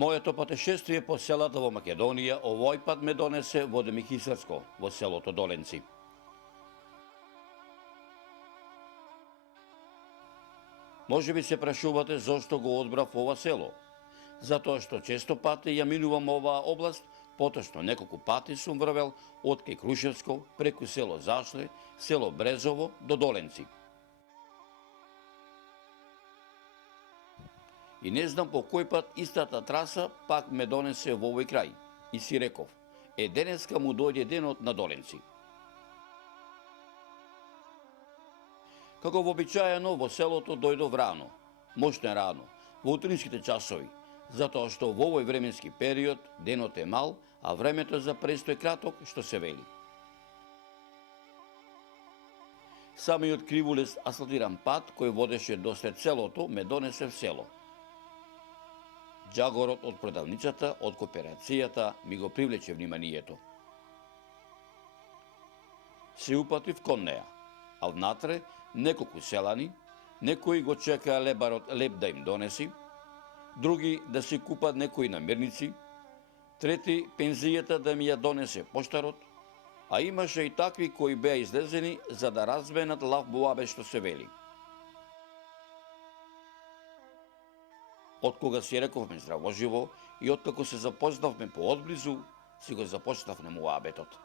Моето патешествие по селата во Македонија овој пат ме донесе во Демихисарско, во селото Доленци. Може би се прашувате зошто го одбрав ова село. Затоа што често пати ја минувам оваа област, поточно неколку пати сум врвел од кај Крушевско, преку село Зашле, село Брезово до Доленци. И не знам по кој пат истата траса пак ме донесе во овој крај. И си реков, денеска му дојде денот на Доленци. Како вообичаено во селото дојдов рано, моќно рано, во утринските часови, затоа што во овој временски период денот е мал, а времето за престој краток, што се вели. Самиот кривулест асфалтиран пат кој водеше до сред селото ме донесе в село. Джагорот од продавницата, од кооперацијата ми го привлече вниманието. Се упатив кон неа, а внатре неколку селани, некои го чекаа лебарот леб да им донеси, други да си купат некои намирници, трети пензијата да ми ја донесе поштарот, а имаше и такви кои беа излезени за да разменат лав буабе што се вели. Откога си рековме здравоживо и откако се запознавме поодблизу, си го започнавме муабетот.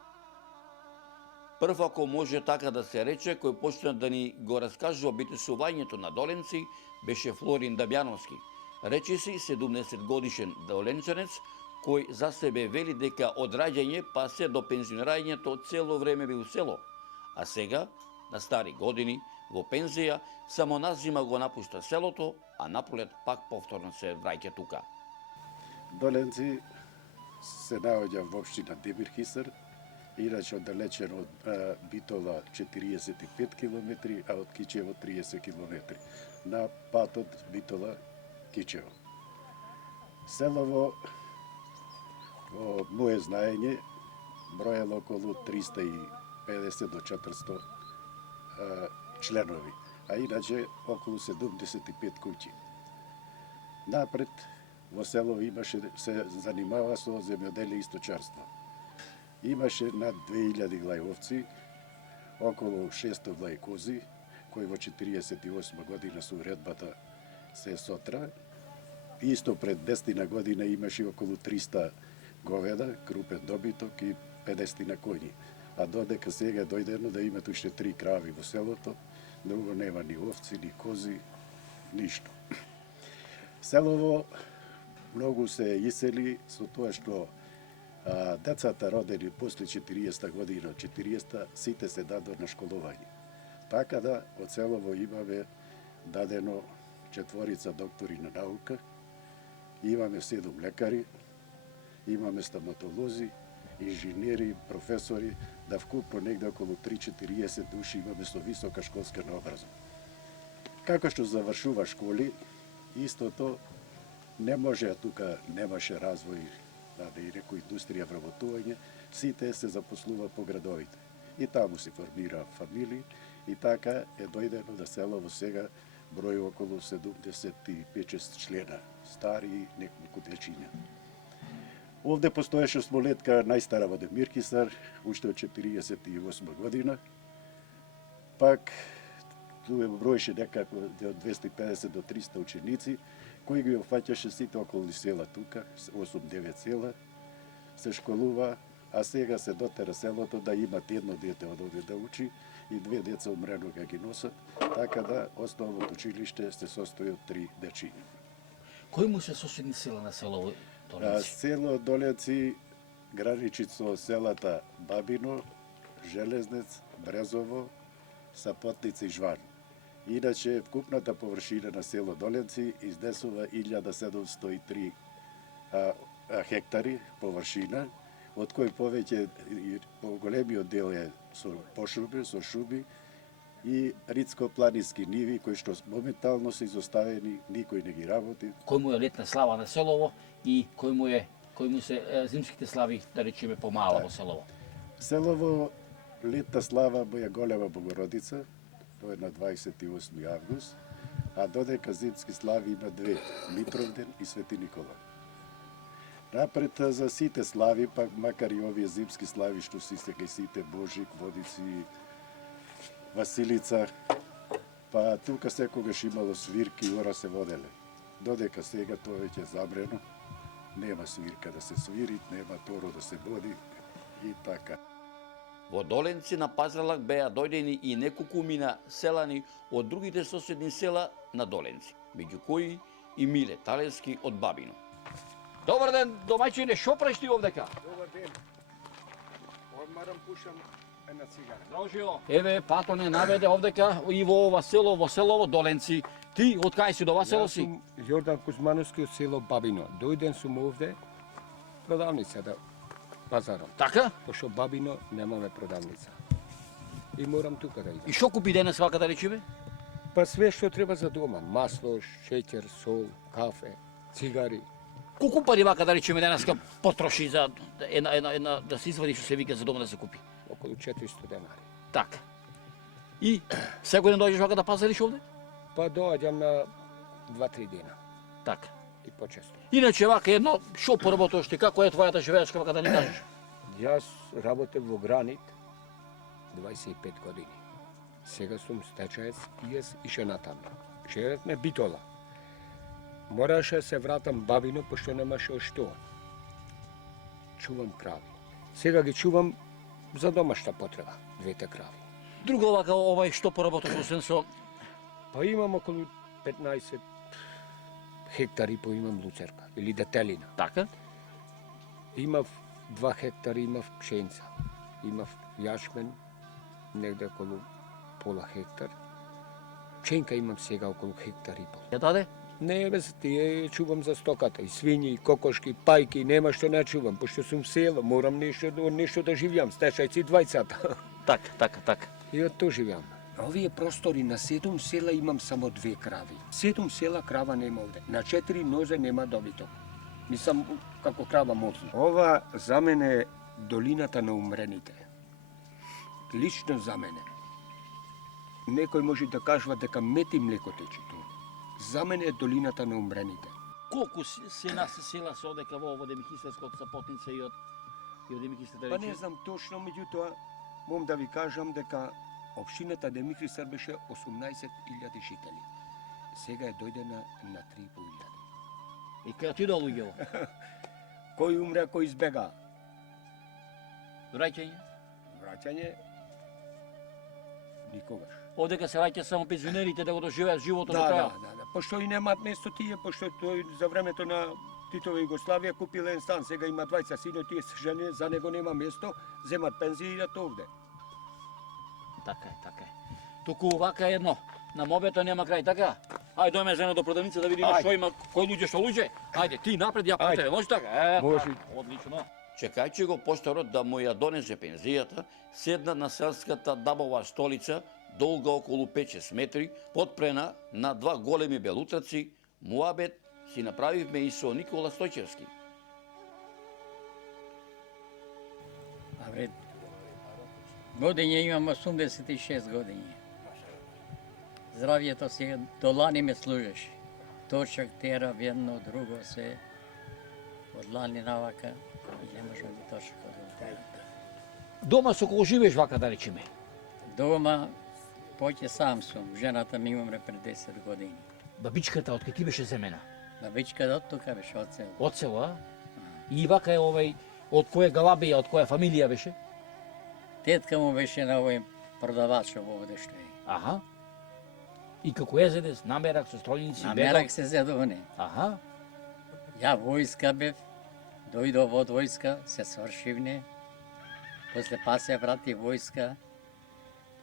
Прв, ако може така да се рече, кој почна да ни го раскажува битесувањето на Доленци, беше Флорин Дамјановски, речиси 70 годишен доленчанец, кој за себе вели дека од раѓање па се до пензионирањето цело време бил село, а сега, на стари години, во пензија, само назима го напушта селото, а наполет пак повторно се враќа тука. Доленци се наоѓа во општина Демирхисар, иначе оддалечен од Битола 45 км, а од Кичево 30 км, на патот Битола-Кичево. Селово, во моje знаење, броело околу 350 до 400 членови, а иначе околу 75 куќи. Напред во село имаше, се занимава со земјоделие и сточарство. Имаше над 2000 глај овци, околу 600 глај кози, кои во 48 година со уредбата се сотра. Исто пред 10 година имаше околу 300 говеда, крупен добиток и 50 коњи. А додека сега дојдено да имат уште 3 крави во селото, друго нема ни овци, ни кози, ништо. Селово многу се исели со тоа што децата родени после 40 година, 40 сите се дадо на школување. Така да од селово имаме дадено 4 доктори на наука, имаме 7 лекари, имаме стоматолози, инженери, професори, да вкупно негде околу 3-40 души имаме со висока школска наобразба. Како што завршува школи, истото не може, тука немаше развој, да и некој индустрија вработување, сите се запослува по градовите. И таму се формира фамилии, и така е дојдено да селово сега брои околу 75 члена, стари и неколку дечиња. Овде постоеше смолетка најстара во Демирхисар, уште од 48 година. Пак туе броеше некако од 250 до 300 ученици, кои ги опфаќаше сите околни села тука, 8-9 села, се школува, а сега се дотера селото да имат едно дете од овде да учи и 2 деца умрено га ги носат, така да основното училиште се состои од 3 дечиња. Кои му се соседни села на село Доленци? Село Доленци граничи со селата Бабино, Железнец, Брезово, Сапотница и Жван. Иначе, вкупната површина на село Доленци изнесува 1703 хектари површина, од кои повеќе поголемиот дел е со пошуби, со шуби и ридско-планински ниви кои што моментално се изоставени, никој не ги работи. Кој му е летна слава на селово и кој му се зимските слави, да речеме, помала во селово? Селово летна слава му е Голема Богородица, тоа е на 28 август, а додека зимски слави има 2, Митровден и Свети Никола. Напред за сите слави, пак макар и овие зимски слави што си сега сите Божик, Водици, Василица, па тука секогаш имало свирки и ора се воделе. Додека сега тоа веќе е забрено, нема свирка да се свири, нема торо да се води и така. Во Доленци на Пазарлак беа дојдени и неколку мина селани од другите соседни села на Доленци, меѓу кои и Миле Талевски од Бабино. Добар ден, домаќине, шо правиш ти овдека? Добар ден. Одмарам пушам една цигара. Здраво живо. Еве, Пато не наведе овдека и во ова село, во селово Доленци. Ти, од кај си, до ова село Јас си? сум Јордан Кузмановски од село Бабино. Дојден сум овде, продавница да пазарам. Така? Пошто Бабино немаме продавница. И морам тука да И идам. шо купи денес вака да речеме? Па све што треба за дома. Масло, шеќер, сол, кафе, цигари. Колку пари вака да речеме денеска потроши за една да се извади што се вика за дома да се купи? Околу 400 денари. Така. И секој ден дојдеш вака да пазариш овде? Па доаѓам на 2-3 дена. Така. И почесто. Иначе вака едно, шо поработуваш ти, како е твојата живеачка вака да ни кажеш? Јас работев во Гранит 25 години. Сега сум стечаец и јас ише натаму. Живеевме Битола. Мораше да се вратам Бабино, пошто немаше што. Чувам крави. Сега ги чувам за домашна потреба, двете крави. Друго вака овај што поработуваш освен со Па имам околу 15 хектари по имам луцерка или детелина. така? Имав 2 хектари, имав пшеница. Имав јашмен, негде околу пола хектар. Пшенка имам сега околу хектар и пол. Ја даде? Не, без тие чувам за стоката, и свињи, и кокошки, пајки, нема што не чувам, пошто сум село, морам нешто да живеам, стешајци двајцата. Така. И од тоа живеам. На овие простори на 7 села имам само 2 крави. 7 села крава нема овде. На 4 нозе нема добиток. Мислам како крава моцна. Ова за мене е долината на умрените. Лично за мене. Некој може да кажува дека мет и млеко тече тоа. За мене е долината на умрените. Колку се нас села се одека во Демихистерското Сапотница и од Демихистер да Па не речеме? знам точно, меѓутоа, мом да ви кажам дека општината Демихристар беше 18.000 жители. Сега е дојдена на 3.500. И кај ти долуѓево? Кој умре, кој избега. Враќање? Враќање никогаш. Овдека се враќа само пензионерите да го доживеат животот до Да, крај. да. Пошто и немаат место тие, пошто тој за времето на Титова Југославија купил еден стан, сега има 20 сино, тие се жени, за него нема место, земат пензија и идат овде. Така е. Туку вака едно, на мобето нема крај, така? Ајде дојме за до продавница да видиме Ајде. што има, кој луѓе што луѓе. Ајде, ти напред, ја по Ајде. тебе, може така? Може. така, одлично. Чекајќи го поштарот да му ја донесе пензијата, седна на селската дабова столица, долга околу 5-6 метри, подпрена на 2 големи белутраци, муабет си направивме и со Никола Стојчевски. Абе, годиње имам 86 години. Здравието си до лани ме служеше. Точак, тера, едно, друго, се од лани навака и не можам да точак од терата. Дома со кого живееш вака да речеме? Дома, поќе сам сум, жената ми умре пред 10 години. Бабичката од кај ти беше земена? Бабичка од тука беше од село. Од село, а? И вака е овај, од која галабија, од која фамилија беше? Тетка му беше на овој продавач овде што е. Аха. И како езедес, намерак, со стројници, Намерак се зедовне. Аха. Ја војска бев, дојдов од војска, се свршивне, после па се врати војска,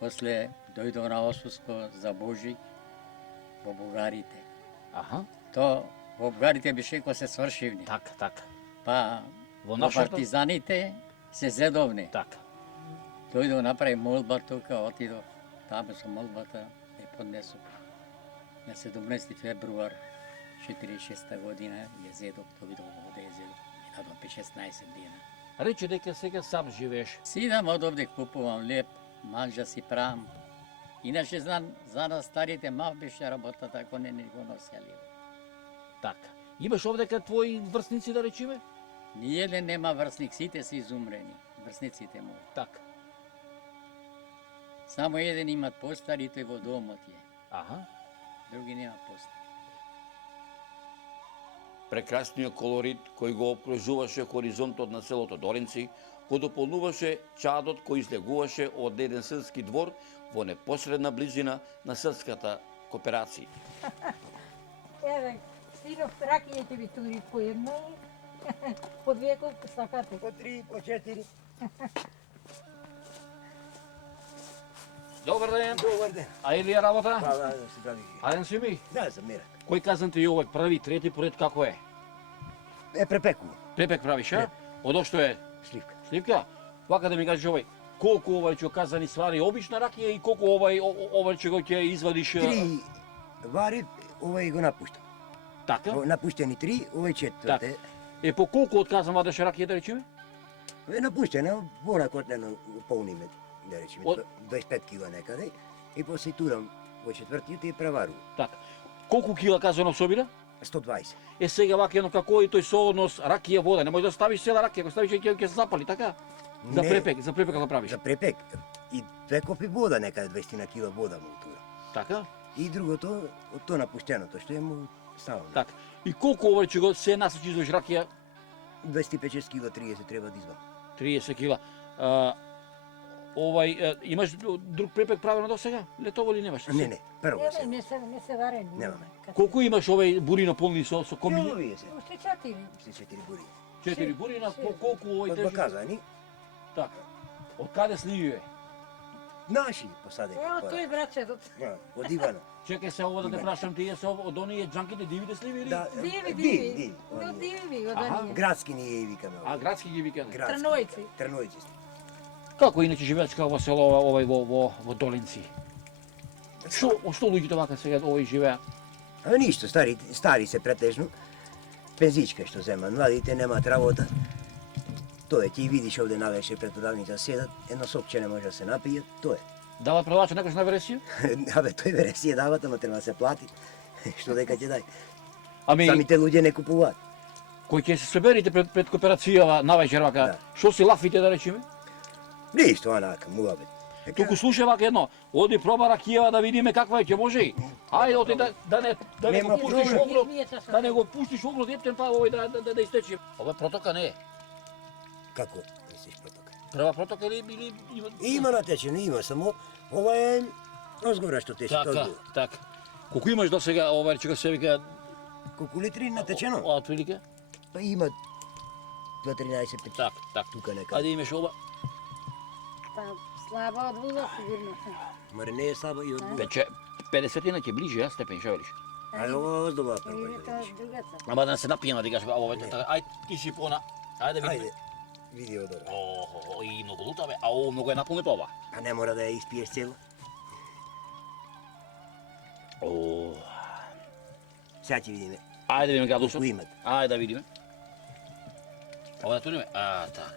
после дојдов на отсуство за Божик во Бугарите. Аха. То во Бугарите беше кој се свршивне. Така. Па Во во нашото? партизаните се зедовне. Така. Дојдов направи молба тука, отидов таму со молбата и поднесов. На 17 февруар 46 година ја зедов, дојдов овде ја зедов. Минадов 16 дена. Рече дека сега сам живееш. Сидам од овде, купувам леп, манжа си правам. Иначе за нас старите мал беше работата, ако не го носели. Така. Имаш овдека твои врсници да речеме? Ниеден нема врсник, сите се изумрени, врсниците му. Така. Само еден имат постар и тој во домот е. Аха. Други нема постар. Прекрасниот колорит кој го обкружуваше хоризонтот на селото Доринци, го дополнуваше чадот кој излегуваше од еден српски двор во непосредна близина на српската кооперација. Еве, синов ракија ќе ви тури по едно и по две колку сакате. По 3, по 4. Добар ден. Добар ден. А или е работа? Па, да се прави. Ајден си ми. Да, за мерак. Кој казан ти овој први, трети поред како е? Препекувам. Препек правиш, а? Од што е? Сливка. Сливка? Вака да ми кажеш овој, колку овај ќе казани свари обична ракија и колку овај ќе го ќе извадиш? 3 вари, овој го напуштам. Така? Напуштени 3, овој 4. Така. Е по колку отказам вадеш ракија да речеме? Напуштено, понакотнено полниме, да речеме, Од- 25 кила некаде. И после турам во четвртиот и преварувам. Така. Колку кила казано собира? 120. Е сега вака едно како и тој сооднос ракија вода, не можеш да ставиш цела ракија, ако ставиш ќе се запали, така? За Не. препек, за препек како правиш. За препек. И 2 копи вода, некаде 20 на кила вода му тура. Така? И другото, од тоа напуштеното, што е му ставам. Така. И колку овај ќе го се насочи извадиш ракија? 25 кила, 30 треба да извам. 30 кила. Имаш друг препек правено до сега? Летово ли немаш? Не, прво Еве, се. не се варени. Немаме. Колку имаш овај бурина полни со комиња? Јовие се. Уште 4. Уште 4 бури. 4 бурина, Шест. колку овој Од држи? Баказани, Така. Од каде сливи е? наши посадени. Ево тој брачетот. Од Ивана. Чекај се ово да те прашам, тие се од оние џанките дивите сливи или? Да, Диви. Но диви, од Аха. оние. Градски ни ја викаме. А градски ги викаат. Градски. Трнојци. Трнојци. Како иначе живееш во село овој во Долинци? Што луѓето вака сега овој живеа? А ништо, стари се претежно. Пензичка што зема, младите немаат работа. Тоа е, ти видиш овде навеше пред продавница седат, едно сокче не може да се напијат, тоа е. Дава продавачот некојаш на вересија? Абе, тој вересија дават, ама треба да се плати. Што дека ќе дај. Ами, Самите луѓе не купуваат. кој ќе се соберите пред кооперацијава навечер вака, Да. што си лафите да речеме? Ништо, онака, муабет. Туку слуша вака едно, оди проба ракијава да видиме каква е, ќе може и. Ајде оти да не Нема го пуштиш проблем. оброд, Ние часот. да не го пуштиш оброд ептен па овој да истече. Ова протока не е. Како мислиш протока? Прва протока или Има натечено, има, само ова е разгора што тече така, тоа. така. Колку имаш до сега ова речека се вика Колку литри натечено? отприлика? Па има 2-13 пети. Так, так. Тука некаде. Ајде имаш ова. Па слаба од вода сигурно. Маре не е слаба и од буга. Пече 50 ќе ближе, ја степен што велиш. Ајде ова оздоба Еве пробај. тоа другата. Ама да не се напиеме да кажеш ова така. Ајде ти си пона. Ајде видиме. Ајде, види од ова. О, и многу лута бе, а ово многу е наполнето ова. А не мора да ја испиеш цела. О, Сега ќе видиме. ајде да видиме градусот. Колку имат. Ајде да видиме. Ова да туриме? Так.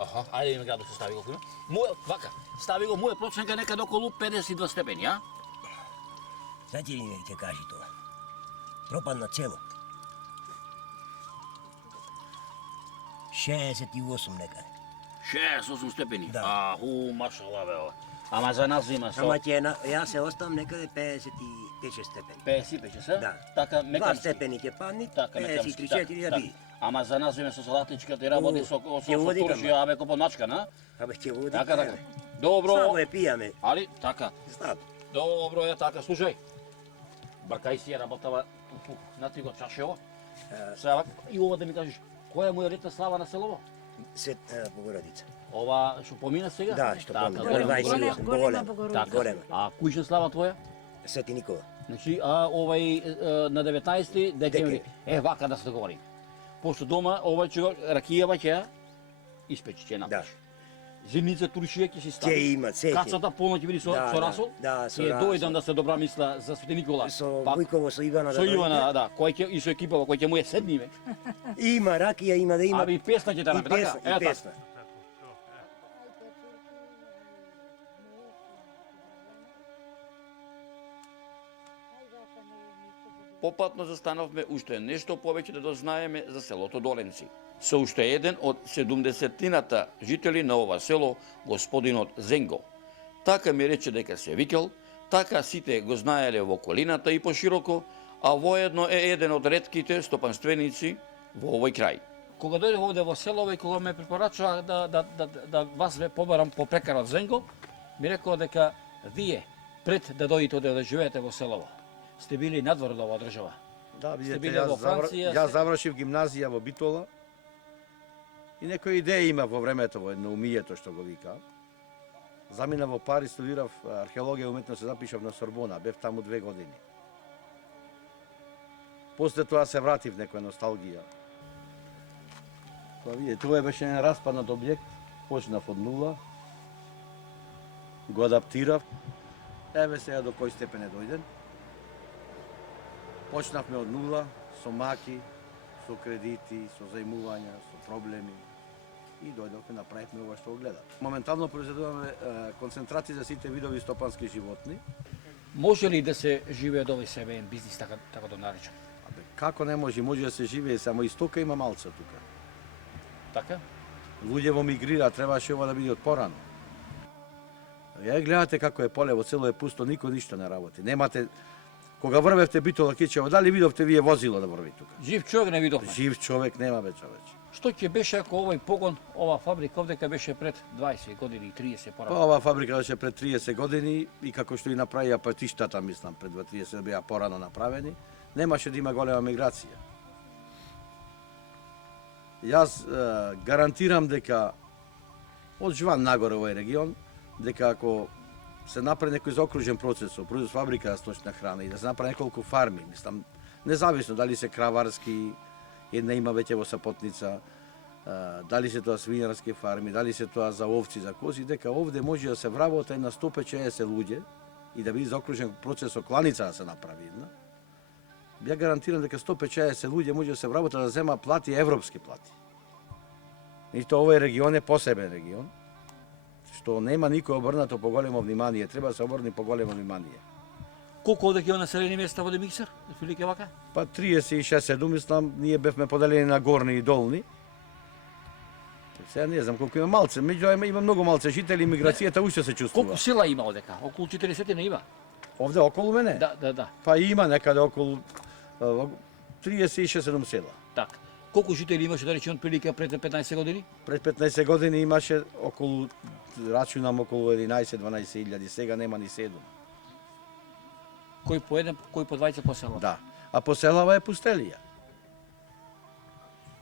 Аха, ајде да видиме градусот стави колку има. Моја, вака, стави го моја проценка некаде околу 52 степени, а? Сега ќе видиме ќе кажи тоа. Пропадна цело. 68 некаде. 6-8 степени. Да. Машала бе ова. Ама за нас има со Ама јас се оставам некаде 55 степени. 55 се? Да. Така 2 мекански. степени ќе падни, Така, мекански, 53-4 да така. биде. Ама за нас име со салатничката и работи со ќе води туршија, абе ко начка, на? Абе ќе води. Така, така. Добро. Слабо е пијаме. Али, така. Слабо. Добро е така, слушај. Бакај си ја работава на ти го чашево. Сега и ова да ми кажеш, која му е ретна слава на селово? Свет Богородица. Ова што помина сега? Да, што Така, помина. голема Голема, Богородица. голема, Богородица. Така. голема. А кој ще слава твоја? Свети Никола. Значи, на 19 декември. Вака да се договорим. Пошто дома ова ќе го ракијава ќе ја испечи, ќе ја напиши. Зимница туршија ќе си стави. Ќе има, се ќе. Кацата полно ќе биде со расол. Да, со Ќе расол. дојдам да се добра мисла за Свети Никола. Со Пак Војково, со Ивана со да Ивана, да, кој ќе и со екипава кој ќе му е седниве. дојде. Има ракија, има да има. Аби и песна ќе те И направи, песна, така? и Ето. песна. Ајде, попатно застанавме уште нешто повеќе да дознаеме за селото Доленци. Со уште еден од 70-тината жители на ова село, господинот Зенго. Така ми рече дека се викел, така сите го знаеле во околината и пошироко, а воедно е еден од ретките стопанственици во овој крај. Кога дојдев овде во село и кога ме препорачува да вас ве побарам по прекарот Зенго, ми рекоа дека вие пред да дојдете овде да живеете во селово, сте били надвор од оваа држава. Да, Сте видите, били во Франција, јас завршив гимназија во Битола и некои идеи има во времето, во едноумието што го вика. Замина во Париз, студирав археологија и уметност, се запишав на Сорбона, бев таму 2 години. После тоа се вратив некоја носталгија. Па видите, тоа беше еден распаднат објект, почнав од нула, го адаптирав. Еве сега до кој степен е дојден. Почнавме од нула, со маки, со кредити, со зајмувања, со проблеми и дојдовме, направивме ова што го гледат. Моментално произведуваме концентрати за сите видови стопански животни. може ли да се живее од овој семеен бизнис, така да наречам? Абе, како не може? Може да се живее, само и стока има малца тука. Така? Луѓе во мигрира, требаше ова да биде од порано. Ја гледате како е поле, во цело е пусто, никој ништо не работи. Немате, кога врвевте Битола Кичево, дали видовте вие возило да врви тука? Жив човек не видовме. Жив човек нема бе, човече. Што ќе беше ако овој погон, ова фабрика овдека беше пред 20 години, 30 Па порано? оваа фабрика беше пред 30 години и како што и направија патиштата, мислам, пред 30 беа порано направени, немаше да има голема миграција. Јас гарантирам дека од Жван нагоре овој регион, дека ако се направи некој заокружен процес со производство фабрика за сточна храна и да се направи неколку фарми, мислам, независно дали се краварски, една има веќе во Сапотница, дали се тоа свинарски фарми, дали се тоа за овци, за кози, дека овде може да се вработа на 150 луѓе и да биде заокружен процес со кланица да се направи една. Ја гарантирам дека 150 луѓе може да се вработа да зема плати, европски плати. И тоа овој регион е посебен регион, што нема никој обрнато поголемо внимание, треба да се обрни поголемо внимание. Колку овде ќе има населени места во Демиксер, Филике вака? Па 36, мислам, ние бевме поделени на горни и долни. Сега не знам колку има малце, меѓутоа има многу малце жители, миграцијата уште се чувствува. Колку села има овдека? Околу 40 не има? Овде околу мене? Да. Па има некаде околу 36 села. Така. Колку жители имаше да речем прилика пред 15 години? Пред 15 години имаше околу, рачунам околу 11-12 илјади, сега нема ни 7. Кој по еден, кој по 20 по село? Да. А по селава е пустелија.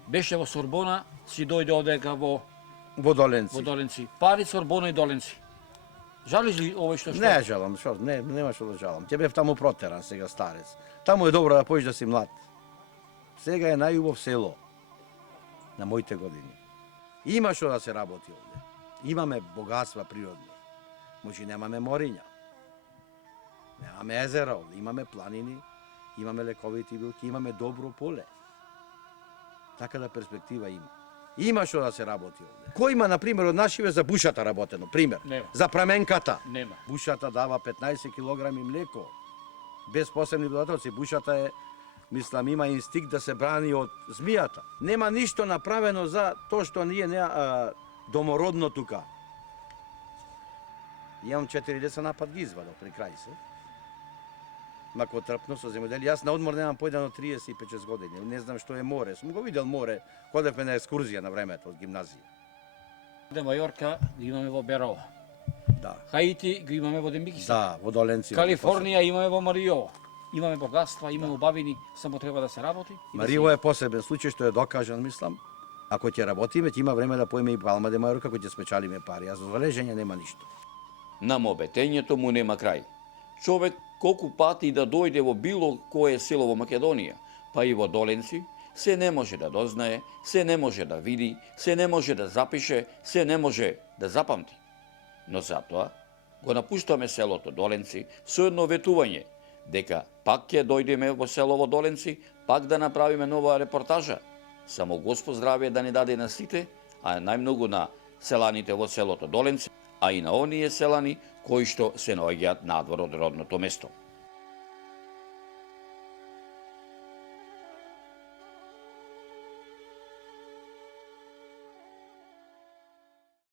Беше во Сорбона, си дојде овдека во Во Доленци. Доленци. Пари, Сорбона и Доленци. Жалиш ли овој што? Не жалам, што, нема што да жалам. Ќе бев таму протеран сега старец. Таму е добро да поиш да си млад. Сега е најубав село на моите години. Има што да се работи овде. Имаме богатства природни. Може немаме мориња. Немаме езера овде, имаме планини, имаме лековити билки, имаме добро поле. Така да перспектива има. Има што да се работи овде. Кој има, например, од нашиве за бушата работено, пример? Нема. За праменката. Нема. Бушата дава 15 кг млеко, без посебни додатоци. Бушата е, мислам, има инстинкт да се брани од змијата. Нема ништо направено за тоа што ние не домородно тука. Имам 4 деца, напад ги извадов при крај се. Мако трпно со земјоделие. Јас на одмор немам појдено 35 години. Не знам што е море. Сум го видел море. Ходевме на екскурзија на времето од гимназија. Де Мајорка ги имаме во Берово. Да. Хаити ги имаме во Демиксер. Да, во Доленци. Калифорнија имаме во Мариово. Имаме богатства, имаме убавини, само треба да се работи. Мариово е посебен случај што е докажан, мислам. Ако ќе работиме, ќе има време да поеме и Палма де Мајорка, кој ќе спечалиме пари. А за залежење нема ништо. На мобетењето му нема крај. Човек колку пати да дојде во било кое село во Македонија, па и во Доленци, се не може да дознае, се не може да види, се не може да запише, се не може да запамти. Но затоа го напуштаме селото Доленци со едно ветување, дека пак ќе дојдеме во селово Доленци, пак да направиме нова репортажа. Само Господ здравје да ни даде на сите, а најмногу на селаните во селото Доленци, а и на оние селани кои што се наоѓаат надвор од родното место.